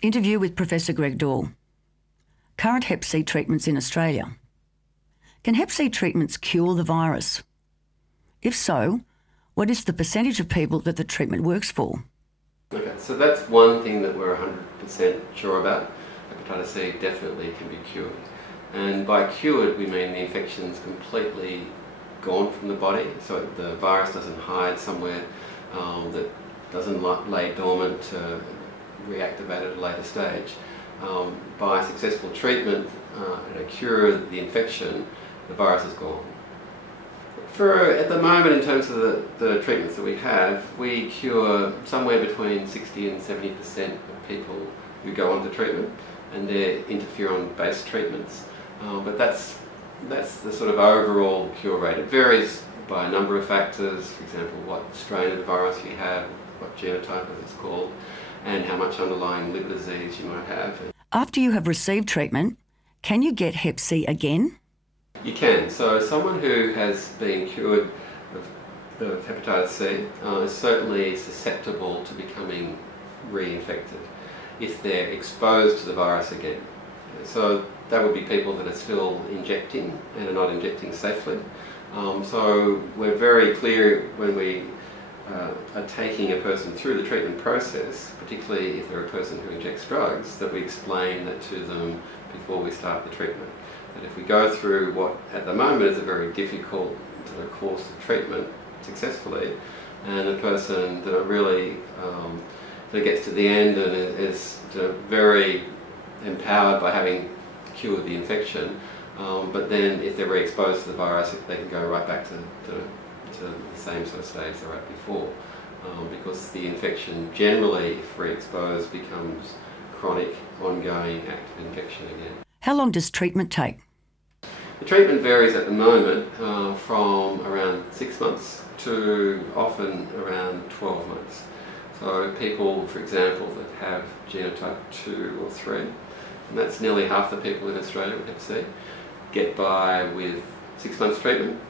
Interview with Professor Greg Dore. Current Hep C treatments in Australia. Can Hep C treatments cure the virus? If so, what is the percentage of people that the treatment works for? Okay, so that's one thing that we're 100% sure about. Hepatitis C definitely can be cured. And by cured, we mean the infection's completely gone from the body, so the virus doesn't hide somewhere that doesn't lay dormant to reactivate at a later stage. By successful treatment and a cure of the infection, the virus is gone. At the moment, in terms of the treatments that we have, we cure somewhere between 60 and 70% of people who go on to treatment, and they're interferon-based treatments. But that's the sort of overall cure rate. It varies by a number of factors, for example, what strain of the virus you have, what genotype as it's called, and how much underlying liver disease you might have. After you have received treatment, can you get Hep C again? You can. So someone who has been cured of hepatitis C is certainly susceptible to becoming reinfected if they're exposed to the virus again. So that would be people that are still injecting and are not injecting safely. So we're very clear when we are taking a person through the treatment process, particularly if they're a person who injects drugs, that we explain that to them before we start the treatment. That if we go through what at the moment is a very difficult sort of course of treatment successfully, and a person that really that gets to the end and is very empowered by having cured the infection, but then if they're re-exposed to the virus, they can go right back to the same sort of stage they were at before, because the infection generally, if re-exposed, becomes chronic, ongoing, active infection again. How long does treatment take? The treatment varies at the moment from around 6 months to often around 12 months. So people, for example, that have genotype 2 or 3, and that's nearly half the people in Australia with Hep C, get by with 6 months treatment.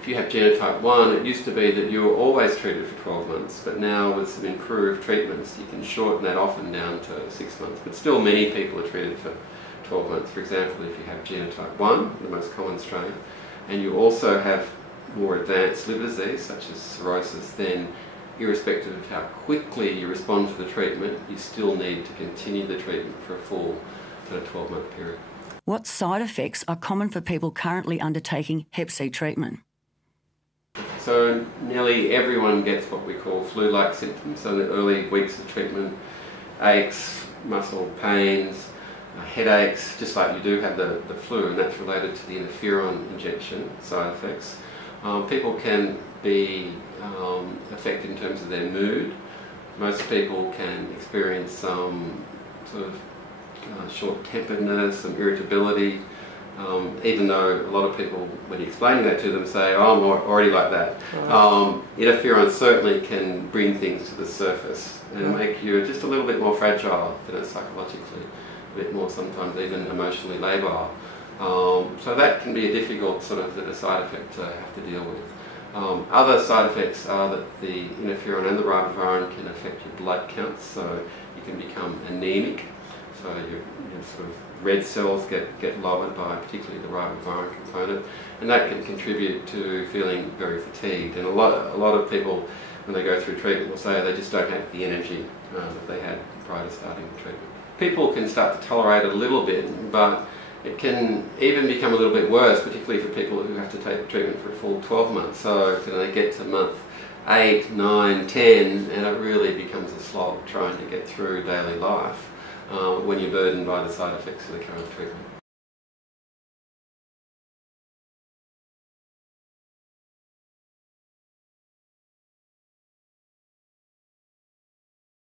If you have genotype 1, it used to be that you were always treated for 12 months, but now with some improved treatments you can shorten that often down to 6 months. But still many people are treated for 12 months. For example, if you have genotype 1, the most common strain, and you also have more advanced liver disease such as cirrhosis, then irrespective of how quickly you respond to the treatment, you still need to continue the treatment for a full 12-month period. What side effects are common for people currently undertaking Hep C treatment? So nearly everyone gets what we call flu-like symptoms. So in the early weeks of treatment, aches, muscle pains, headaches, just like you do have the flu, and that's related to the interferon injection side effects. People can be affected in terms of their mood. Most people can experience some sort of short-temperedness, some irritability, even though a lot of people, when you're explaining that to them, say, oh, I'm already like that. Right. Interferon certainly can bring things to the surface and make you just a little bit more fragile, psychologically, a bit more sometimes even emotionally labile. So that can be a difficult sort of side effect to have to deal with. Other side effects are that the interferon and the ribavirin can affect your blood counts, so you can become anemic. So your sort of red cells get lowered by particularly the ribavirin component, and that can contribute to feeling very fatigued. And a lot of people, when they go through treatment, will say they just don't have the energy that they had prior to starting the treatment. People can start to tolerate it a little bit, but it can even become a little bit worse, particularly for people who have to take treatment for a full 12 months. So they get to month 8, 9, 10, and it really becomes a slog trying to get through daily life when you're burdened by the side effects of the current treatment.